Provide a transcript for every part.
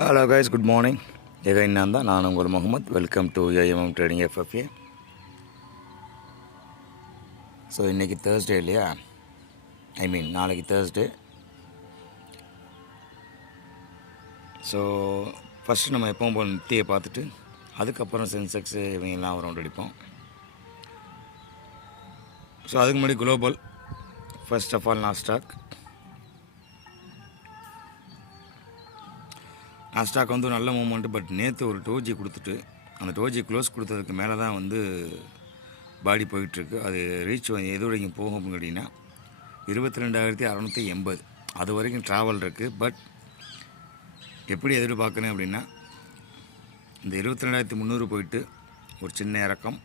Hello guys, good morning. Again நான் உங்கள் Mohammed. Welcome to AMM trading FFA. So இன்றைக்கி Thursday இல்லையா, நாளைக்கு தேர்ஸ்டே. ஸோ ஃபஸ்ட்டு நம்ம எப்பவும் போல் நிஃப்டியை பார்த்துட்டு அதுக்கப்புறம் சென்செக்ஸு இவங்கெல்லாம் ஒரு ரவுண்ட் அடிப்போம். ஸோ அதுக்கு முன்னாடி global. First of all NASDAQ வந்து நல்ல மூமெண்ட்டு. பட் நேற்று ஒரு டோஜி கொடுத்துட்டு அந்த டோஜி க்ளோஸ் கொடுத்ததுக்கு மேலே தான் வந்து பாடி போயிட்டுருக்கு. அது ரீச் எது வரைக்கும் போகும் அப்படின்னு கேட்டிங்கன்னா 22,680 அது வரைக்கும் ட்ராவல் இருக்குது. பட் எப்படி எதிர்பார்க்கணும் அப்படின்னா, இந்த 22,300 போயிட்டு ஒரு சின்ன இறக்கம்,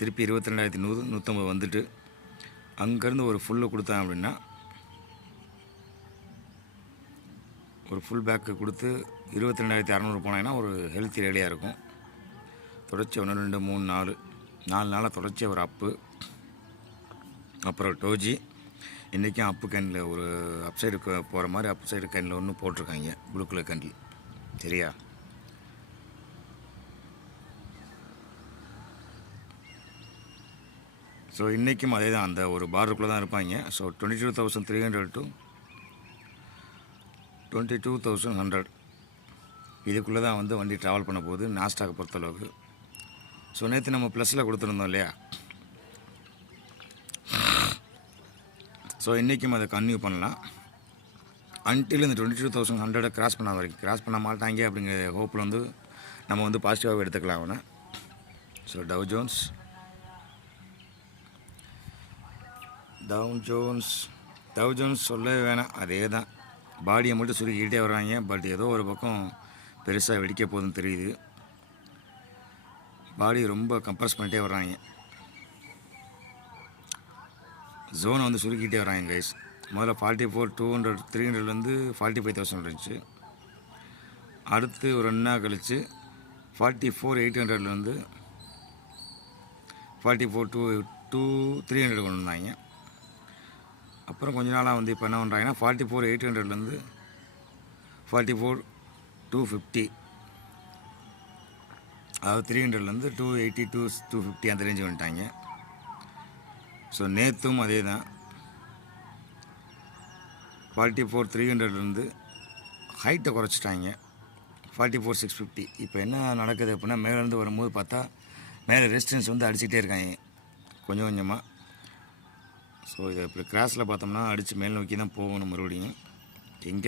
திருப்பி 22,100 150 வந்துட்டு அங்கேருந்து ஒரு ஃபுல்லு கொடுத்தேன் அப்படின்னா, ஒரு ஃபுல் பேக்கு கொடுத்து 22,600 போனாங்கன்னா ஒரு ஹெல்த்தி ரேலியாக இருக்கும். தொடர்ச்சி 1 2 3 4 நாளாக தொடர்ச்சியாக ஒரு அப்பு. அப்புறம் டோஜி இன்றைக்கும் அப்பு கேனில் ஒரு அப் சைடு போகிற மாதிரி அப் சைடு கேனில் ஒன்று போட்டிருக்காங்க, ப்ளூ கலர் கேண்டில். சரியா? ஸோ இன்றைக்கும் அதே தான், அந்த ஒரு பார்டருக்குள்ளே தான் இருப்பாங்க. ஸோ 22,300 to 22,100 இதுக்குள்ளே தான் வந்து வண்டி ட்ராவல் பண்ண போகுது நாஸ்டாக்கை பொறுத்தளவுக்கு. ஸோ நேற்று நம்ம ப்ளஸில் கொடுத்துருந்தோம் இல்லையா, ஸோ இன்றைக்கும் அதை கன்டினியூ பண்ணலாம். அன்டில் இந்த 22,100 கிராஸ் பண்ண வரைக்கும், கிராஸ் பண்ண மாட்டாங்க அப்படிங்கிற ஹோப்பில் வந்து நம்ம வந்து பாசிட்டிவாகவே எடுத்துக்கலாம் அவனை. ஸோ டவ் ஜோன்ஸ் சொல்லவே வேணாம், அதே தான். பாடியை மட்டும் சுருக்கிக்கிட்டே வர்றாங்க. பட் ஏதோ ஒரு பக்கம் பெருசாக வெடிக்க போகுதுன்னு தெரியுது. பாடி ரொம்ப கம்ப்ரஸ் பண்ணிகிட்டே வர்றாங்க. ஜோனை வந்து சுருக்கிட்டே வராங்க கைஸ். முதல்ல 44,200 300 வந்து 45,000 இருந்துச்சு. அடுத்து ஒரு 2 நாள் கழித்து 44,800 வந்து 44,300 கொண்டு வந்தாங்க. அப்புறம் கொஞ்ச நாளாக வந்து இப்போ என்ன பண்ணுறாங்கன்னா 44,800 44,250, அதாவது 300 280 250 அந்த ரேஞ்சு வந்துட்டாங்க. ஸோ நேற்றும் அதே தான், 44,300 ஹைட்டை குறைச்சிட்டாங்க 44,650. இப்போ என்ன நடக்குது அப்படின்னா, மேலேருந்து வரும்போது பார்த்தா மேலே ரெசிஸ்டன்ஸ் வந்து அடிச்சுக்கிட்டே இருக்காங்க கொஞ்சம் கொஞ்சமாக. ஸோ இதை இப்படி கிராஸில் பார்த்தோம்னா அடித்து மேல் நோக்கி தான் போகணும் மறுபடியும். எங்கே